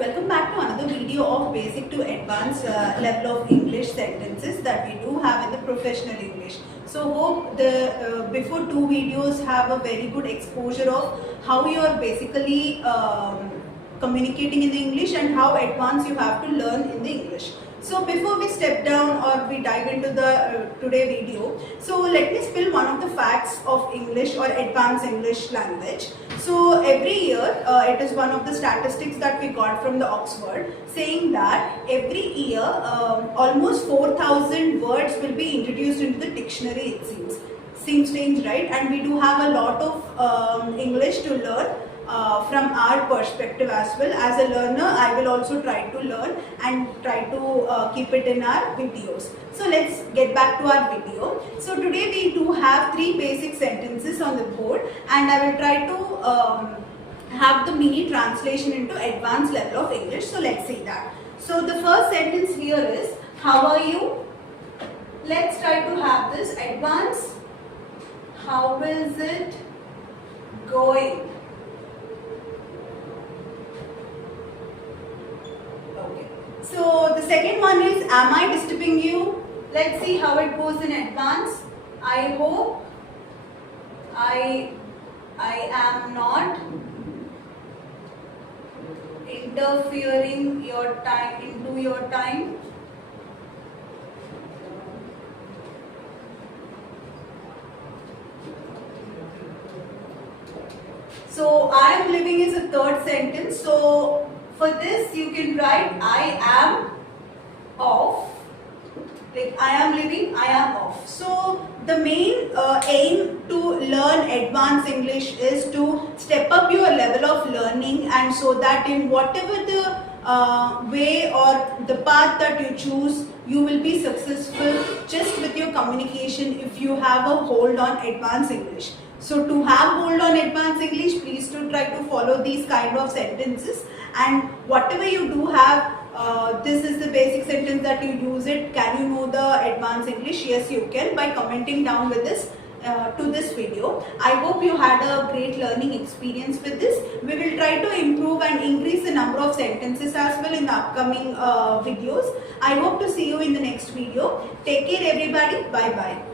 welcome back to another video of basic to advanced level of English sentences that we do have in the professional English. So hope the before two videos have a very good exposure of how you are basically communicating in the English and how advanced you have to learn in the English. So before we step down or we dive into the today video, so let me spill one of the facts of English or advanced English language. So every year, it is one of the statistics that we got from the Oxford saying that every year almost 4,000 words will be introduced into the dictionary, it seems. Seems strange, right? And we do have a lot of English to learn. From our perspective as well. As a learner, I will also try to learn and try to keep it in our videos. So let's get back to our video. So today we do have 3 basic sentences on the board, and I will try to have the mini translation into advanced level of English. So let's see that. So the first sentence here is, how are you? Let's try to have this advanced. How is it going? So the second one is, am I disturbing you? Let's see how it goes in advance. I hope I am not interfering into your time. So I am living is a third sentence. So for this you can write I am off. Like I am living, I am off. So the main aim to learn advanced English is to step up your level of learning, and so that in whatever the way or the path that you choose, you will be successful just with your communication if you have a hold on advanced English. So to have hold on advanced English, please do try to follow these kind of sentences, and whatever you do have, this is the basic sentence that you use it. Can you know the advanced English? Yes, you can, by commenting down with this to this video. I hope you had a great learning experience with this. We will try to improve and increase the number of sentences as well in the upcoming videos. I hope to see you in the next video. Take care everybody. Bye bye.